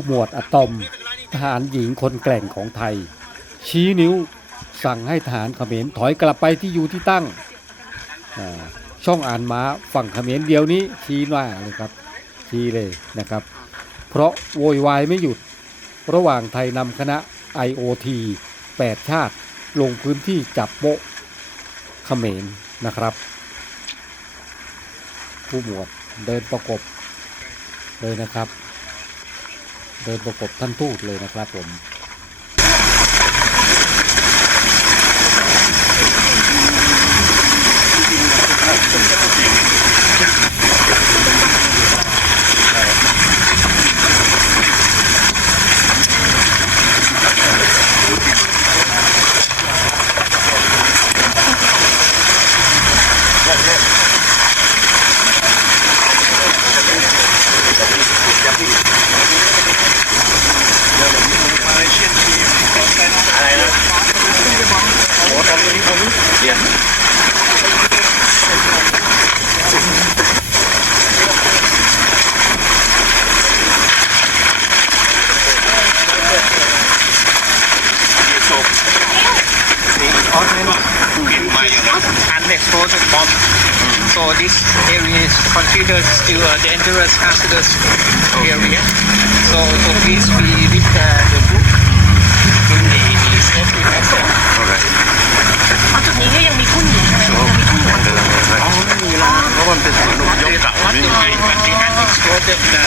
ผู้หมวดอะตอม ทหารหญิงคนแกร่งของไทย ชี้นิ้วสั่งให้ทหารเขมรถอยกลับไปที่อยู่ที่ตั้ง ช่องอ่านม้าฝั่งเขมรเดียวนี้ชี้หน้าเลยครับ ชี้เลยนะครับ เพราะโวยวายไม่หยุดระหว่างไทยนำคณะ IOT 8 ชาติลงพื้นที่จับโปะเขมรนะครับ ผู้หมวดเดินประกบเลยนะครับ เดินประกบท่านทูตเลยนะครับผม bomb. So this area is considered still a dangerous hazardous area. So, so please be with uh, the book in the, the safety method. เพราะจุดนี้ก็ยังมีทุ่นอยู่ใช่ไหมยังมีทุ่นอยู่เพราะมันเป็นสวนนกยกตับ What the, what the unexploded uh,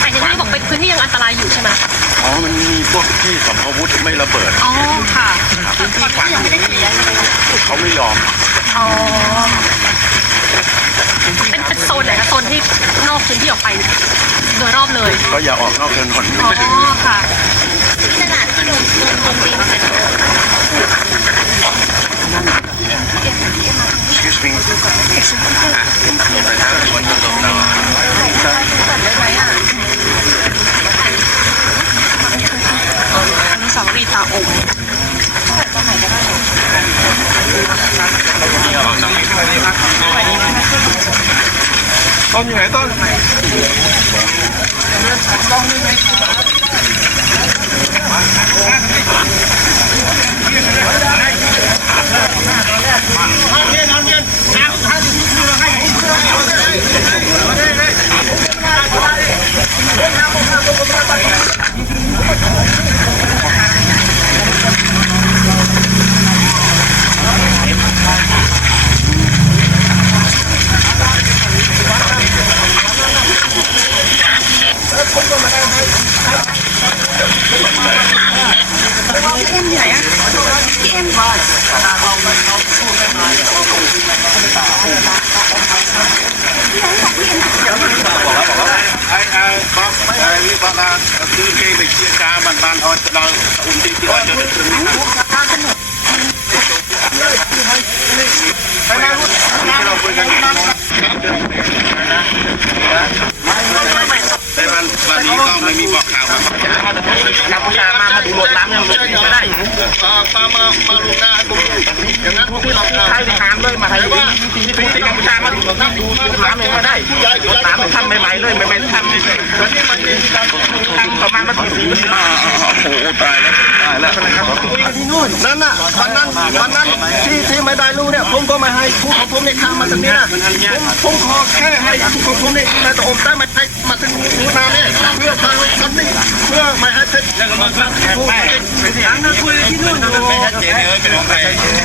แต่ยังนี่บอกเป็นพื้นที่ยังอันตรายอยู่ใช่ไหมอ๋อ มันมีพวกที่สัมภาวุธไม่ระเบิดอ๋อค่ะพื้นที่ขวางยังไม่ได้เคลียร์ใช่ไหมคะเขาไม่ยอมอ๋อเป็นเป็นโซนไหนคะโซนที่นอกพื้นที่ออกไปโดยรอบเลยก็อย่าออกนอกเกินคนอ๋อค่ะขนาดที่ลงลงลงดินเสร็จ Excuse me นะครับคนตกเรา อนุสาวรีย์ตาอม ต้นอยู่ไหนต้นไอ้ไอ้บอกไอ้นี่บอกว่าคือเกย์ไปเชียร์การมันบานออยเราอุ้มที่ที่ออยจะได้ถึงนี้เราคุยกันแต่วันวันนี้ก็ไม่มีบอกข่าวครับกัมพูชามามาดูรถน้ำยังไม่ได้มามามาดูหน้ากูอย่างนั้นพวกพี่เราใช้น้ำเลยมาให้ว่าที่กัมพูชามาดูรถน้ำดูน้ำยังไม่ได้รถน้ำทำใหม่ๆเลยใหม่ๆทำวันนี้มันมีการทำประมาณมาถึงสี่สิบโอ้โหตายแล้วตายแล้วนั่นน่ะวันนั้นวันนั้นที่ที่ไม่ได้รู้เนี่ยผมก็ไม่ให้ผู้ของผมเนี่ยข้ามมาตรงนี้นะผมผมขอแค่ให้ผู้ของผมเนี่ยมาตะอมได้มาให้มาถึงหูน้ำเนี่ยเพื่อทางคันนี้เพื่อไม่ให้เพชรผู้นั้นคุยที่นู่นอยู่ ไม่ชัด เจนเลยเป็นของใคร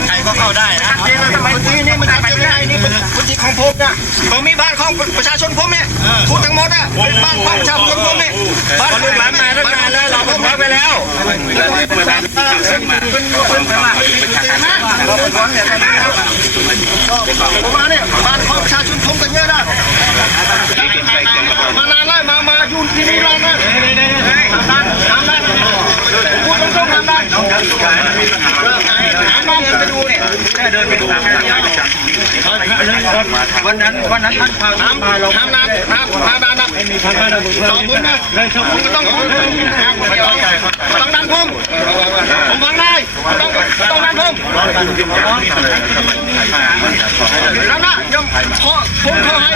ใครก็เข้าได้นะเจนทำไมเมื่อกี้นี่มันชัดเจนไม่ได้นี่เป็นพื้นที่ของผมนะผมมีบ้าน องประชาชนผมเนี่ยพูดทั้งหมดอะเป็นบ้านของประชาชนผมเนี่ยบ้านลูกหลานมาตั้งนานแล้วเราก็พักไปแล้วผมมาเนี่ยบ้านของประชาชนผมก็เยอะนะนี่เป็นใครเก่งกับเรามานานแล้วมามาอยู่ที่นี่แล้วนะทำได้ทำได้พูดตรงๆทำได้ทำได้ไปดูเนี่ย วันนั้นวันนั้นท่านพาทำมาลงทำนานทำทำนานนะสองคนนะผมต้องผมต้องดันผมผมฟังได้ต้องต้องดันผมนั่นนะยังพอผมขอให้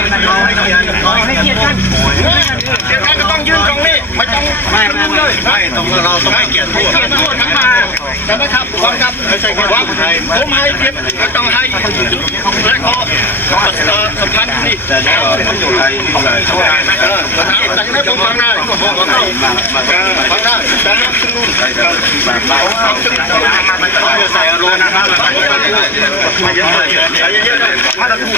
ให้เกียรติท่าน เกียรติท่านก็ต้องยื่นตรงนี้ไม่ต้องไม่เลยไม่ต้องเราต้องให้เกียรติผู้เกียรติทั่วทั้งมาแต่นะครับฟังครับว่าผมให้เกียรติต้องให้และก็สัมพันธ์นี่แต่แล้วต้องอยู่ไทยที่ไหนช่วยเออแต่ให้ผมฟังได้ฟังได้ฟังได้แต่ให้คุณลุงใครจะแบบเราต้องใส่อารมณ์นะครับไม่เยอะเลยเยอะเลยถ้าเราพูด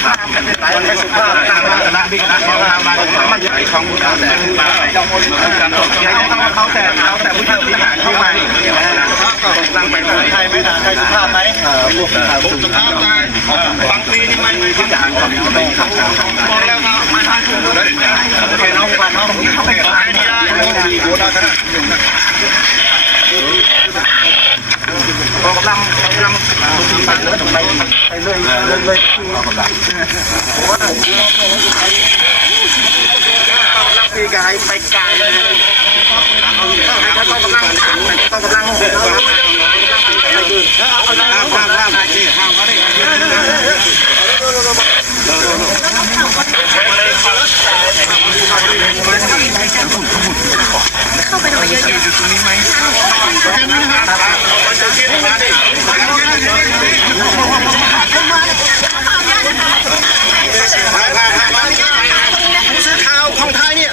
มันไม่สุภาพนะนะบิ๊กนะเขาทำมาไม่ใหญ่ของเขาแต่เจ้าคนกันตกใจเขาแต่เขาแต่ผู้ชายทหารเข้ามาตั้งไปไทยไม่ได้ไทยสุภาพไหมพวกผมสุภาพได้บางปีนี่มันทุกอย่างของเขาเป็นของเขาบอกแล้วครับมาทางคุณเลยเป็นน้องฟันน้องเอาให้ดีได้โอ้ได้ขนาดกองกำลังกำลังไปเรื่อยไปไปเรื่อยเรื่อยเรื่อยกองกำลังปี กายไปไกลเลยถ้ากองกำลังกองกำลังห้ามห้ามห้ามห้ามเขาได้เข้าไปทำไมเยอะแยะผู้สื่อข่าวของไทยเนี่ย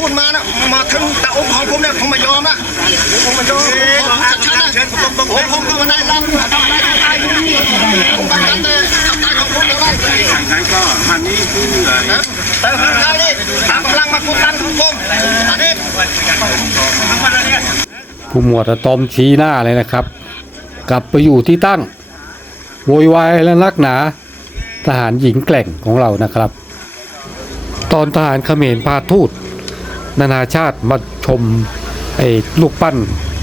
แล้วก็ทูตมานะมาถึงแต่องค์ของผมเนี่ยผมไม่ยอมนะผมไม่ยอมผมชัดชัดนะผมผมก็มาได้รับผมไปกันแต่กับไทยของผมเลยงั้นก็อันนี้คือนะแต่คนไทยนี่ตามกำลังมาคุกคันของผมอันนี้ผู้หมวดอะตอมชี้หน้าเลยนะครับ กลับไปอยู่ที่ตั้งโวยวายและนักหนา ทหารหญิงแกล่งของเรานะครับ ตอนทหารเขมรพาทูต นานาชาติมาชมไอ้ลูกปั้น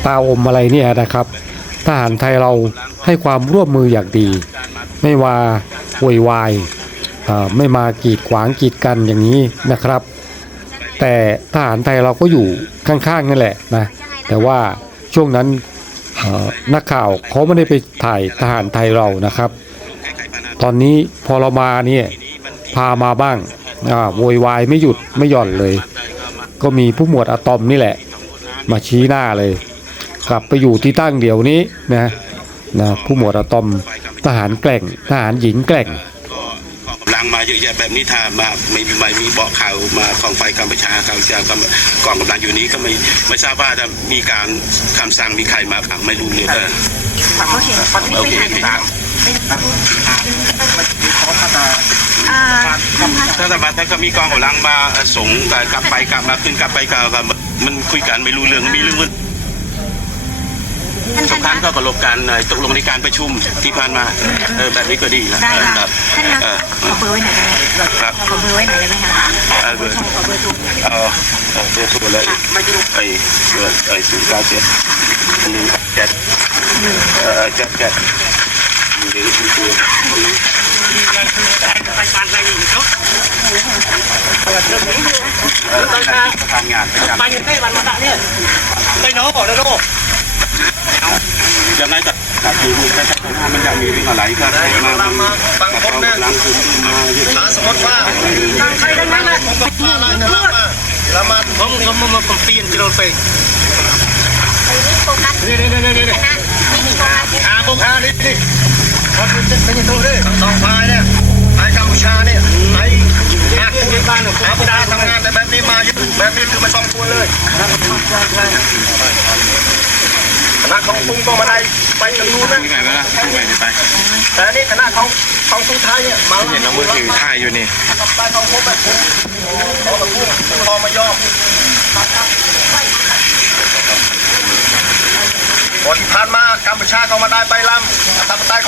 ตาอมอะไรเนี่ยนะครับ ทหารไทยเราให้ความร่วมมืออย่างดี ไม่ว่าโวยวายไม่มากีดขวางกีดกันอย่างนี้นะครับ แต่ทหารไทยเราก็อยู่ข้างๆนั่นแหละนะแต่ว่าช่วงนั้นนักข่าวเขาไม่ได้ไปถ่ายทหารไทยเรานะครับ ตอนนี้พอเรามาเนี่ยพามาบ้างโวยวายไม่หยุดไม่หย่อนเลย ก็มีผู้หมวดอะตอมนี่แหละ มาชี้หน้าเลย กลับไปอยู่ที่ตั้งเดี๋ยวนี้นะนะผู้หมวดอะตอมทหารแกร่งทหารหญิงแกร่งก็กำลังมาเยอะแยะแบบนี้ถ้ามาไม่ไม่มีเบาะข่าวมาของไฟกัมพูชาข่าวเสียงกองกำลังอยู่นี้ก็ไม่ไม่ทราบว่าจะมีการคำสั่งมีใครมาผังไม่รู้เลยเออโอเคตอนนี้โอไปเคถ่ายโอเคอ่าถ้า สมัครก็มีกองกำลังมาส่งกลับไปกลับมาขึ้นกลับไปกลับมามันคุยกันไม่รู้เรื่องมีเรื่องท่านสำคัญก็ประลบการตกลงในการประชุมที่ผ่านมาเออแบบนี้ก็ดีแล้วได้ค่ะครับท่านนะเออขอเบอร์ไว้หน่อยได้ไหมครับขอเบอร์ไว้หน่อยได้ไหมคะเออเบอร์ขอเบอร์โทรเออเออเบอร์โทรเลยไอ้เบอร์ไอ้ศูนย์เก้าเจ็ดหนึ่งเจ็ดเออเจ็ดเจ็ดหนึ่งศูนย์เออ ทำงานประจำไปอยู่ไต้หวันมาตะเนี่ยไปน้บอกนะโน้ยังไงก็ตัดดูดูแต่มันจะมีอะไรก็ได้มามามาบางคนเนี่ยหลังคือมาเยอะถ้าสมมติว่าใครทั้งนั้นแหละผมบอกว่าอะไรเนี่ยเรามาเรามาผมผมผมผมเปลี่ยนจะโดนไปกนี่นี่นี่นี่นี่นะไม่มีโฟกัสอาพ วกอานี่นี่ครับเป็นยังไงตัวนี้สองฝ่ายเนี่ยไอ้กัมพูชาเนี่ยไอ้อาคุณบ้านกัมพูชาทำงานแต่แบบนี้มาเยอะแบบนี้คือไม่สมควรเลยคณะของปุ้งก็มาได้ไปทางนู้นนะยังไงวะล่ะยังไงไปแต่นี่คณะของของสุดท้ายเนี่ยมาเห็นน้องมือถือถ่ายอยู่นี่กับไปของผมแบบผมขอกับปุ้งพอมายอ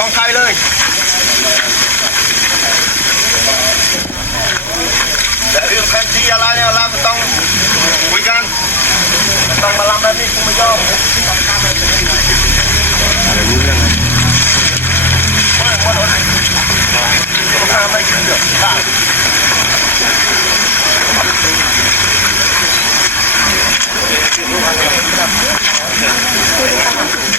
องไทยเลย แต่เรื่องแผนที่อะไรเนี่ยเราต้องคุยกันต้องมาลำแบบนี้คุณไม่ยอมอะไรรู้เรื่องไม่ไม่โดนต้องทำไม่ขึ้นเดือดขาดคุณค่ะ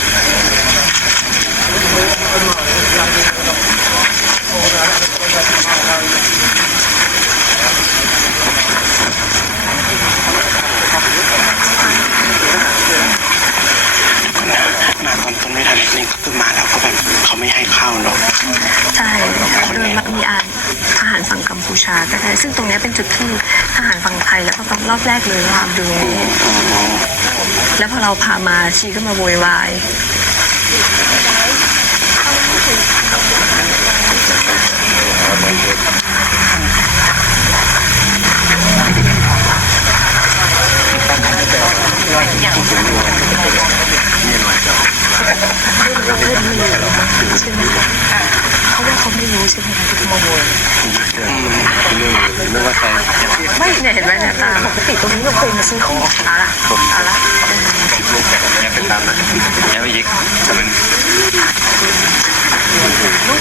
ดูแล้วพอเราพามาชีก็มาโวยวายเพ ราะว่าเขาไม่รู้ใช่ไหมคะที่เขามาโวยไม่เนี่ยเห็นไหมเนี่ยตาปกติตรงนี้เราเคยมาซื้อของเอาละเอาละเป็นตามนั้นแล้วอีกจะเป็นลุ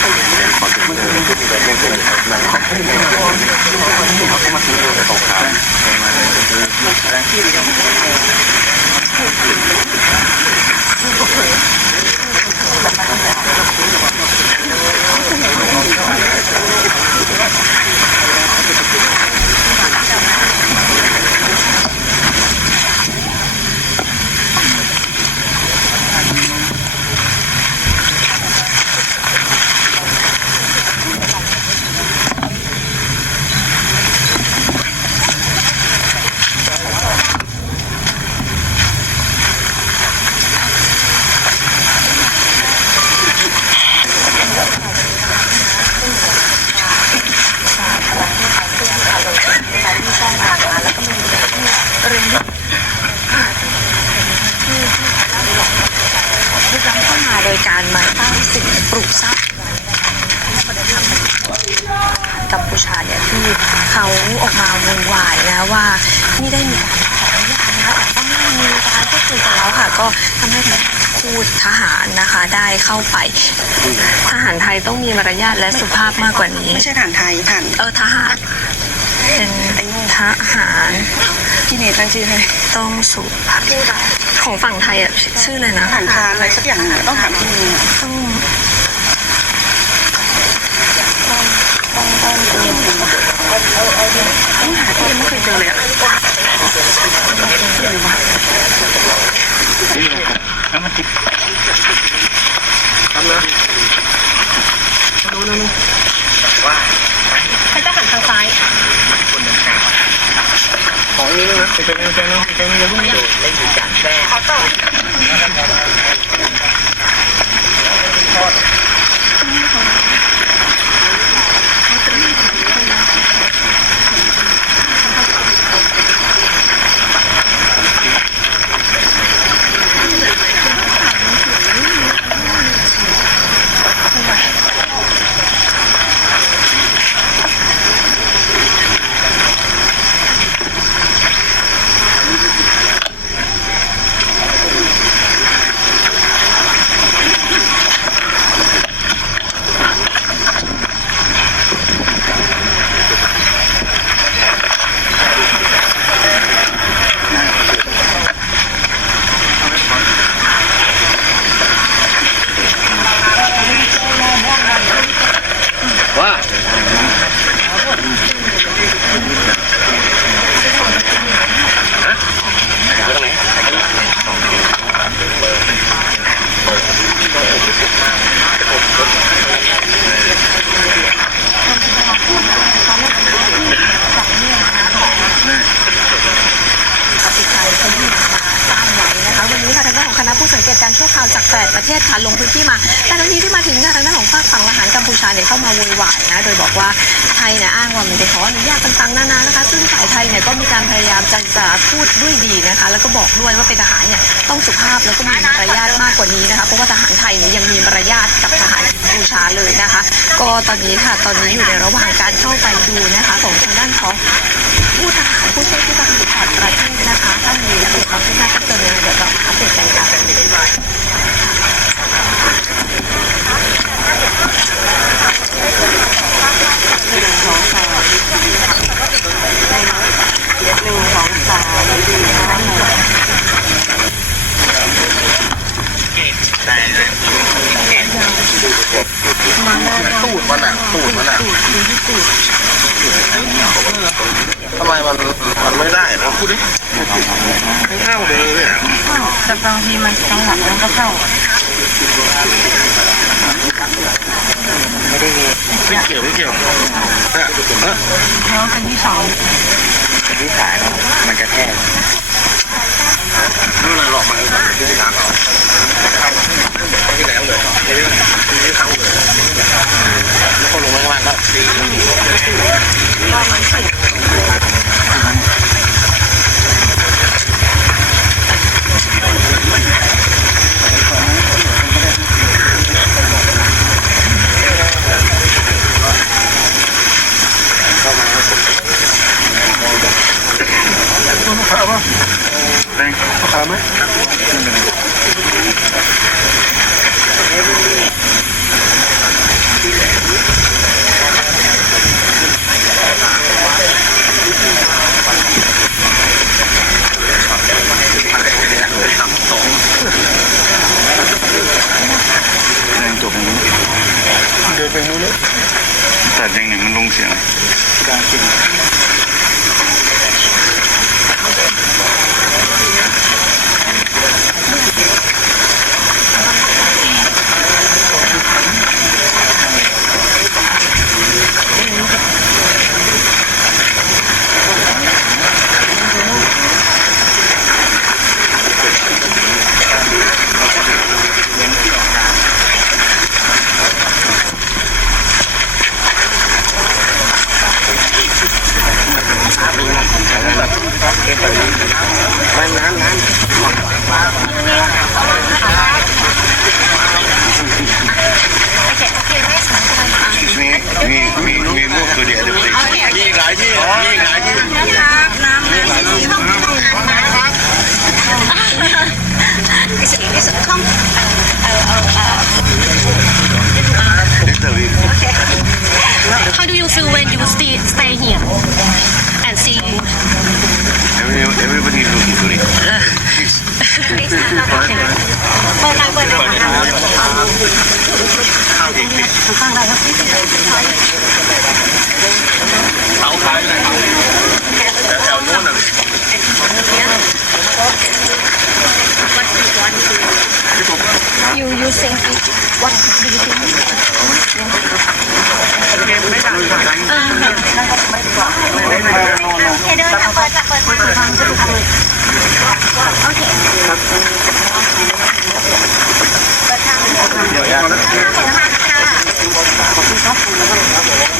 ยการมาตั้งสิ่งปลูกสร้างกัมพูชาเนี่ยที่เขาออกมาโวยวายนะว่านี่ได้มีการขออนุญาตนะคะแต่ก็ไม่มีการพูดคุยกันแล้วค่ะ ก็ทำให้ทางทูตทหารนะคะได้เข้าไป ทหารไทยต้องมีมารยาทและสุภาพมากกว่านี้ ไม่ใช่ฐานไทยฐานเออทหารเป็นทหารพี่เนตตั้งชื่อให้ต้องสุภาพของฝั่งไทยอะ ชื่อเลยนะฐานพานอะไรสักอย่างหนึ่งอะต้องถามพี่เนยต้องต้องหาที่ยังไม่เคยเจอเลยอะใคร 这个这个这个这个这个路口这里下车18ประคะลงพื้นที่มา แต่ทันทีที่มาถึงเนี่ยทางด้านของฝากฝั่งทหารกัมพูชาเนี่ยเข้ามาโวยวายนะโดยบอกว่าไทยเนี่ยอ้างว่าไม่ได้ขออนุญาตต่างๆนานานะคะ ซึ่งฝ่ายไทยเนี่ยก็มีการพยายามจะจะพูดด้วยดีนะคะ แล้วก็บอกด้วยว่าเป็นทหารเนี่ยต้องสุภาพแล้วก็มีมารยาทมากกว่านี้นะคะเพราะว่าทหารไทยเนี่ยยังมีมารยาทกับทหารกัมพูชาเลยนะคะ ก็ตอนนี้ค่ะตอนนี้อยู่ในระหว่างการเข้าไปดูนะคะของทางด้านของผู้ทหารผู้ช่วยที่การศึกษาประเทศนะคะถ้ามีเกี่ยวกับที่น่าจะเจอเนี่ยเดี๋ยวเราอัปเดตกันค่ะ ตูดมันอะตูดมันอะทำไมมันมันไม่ได้นะพูดดิไม่เข้าเลยเนี่ยแต่บางทีมันจังหวะมันก็เข้า ไม่เกี่ยวไม่เกี่ยวเนี่ยเออแล้วเป็นที่สองเป็นที่สายมันจะแทกนู่นน่ะหลอกมาที่สามที่แล้วเลยที่เขาเลยคนลงมาข้างล่างก็ตี ข้าวป่ะแรงข้าวไหมแ Is it come? Oh, oh, uh, okay. How do you feel when you stay stay here and see? Every, everybody is looking for it. Please. วันที่ดี you think what do you think โอเคเดินค่ะเปิดค่ะเปิดค่ะเปิดค่ะโอเคเปิดทางเปิดทางเปิดทางค่ะ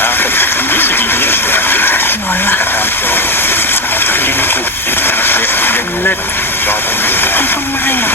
เราจะว่าเราได้นะกินสุดท้ายก็ไม่อะคุยอะไรกันจริง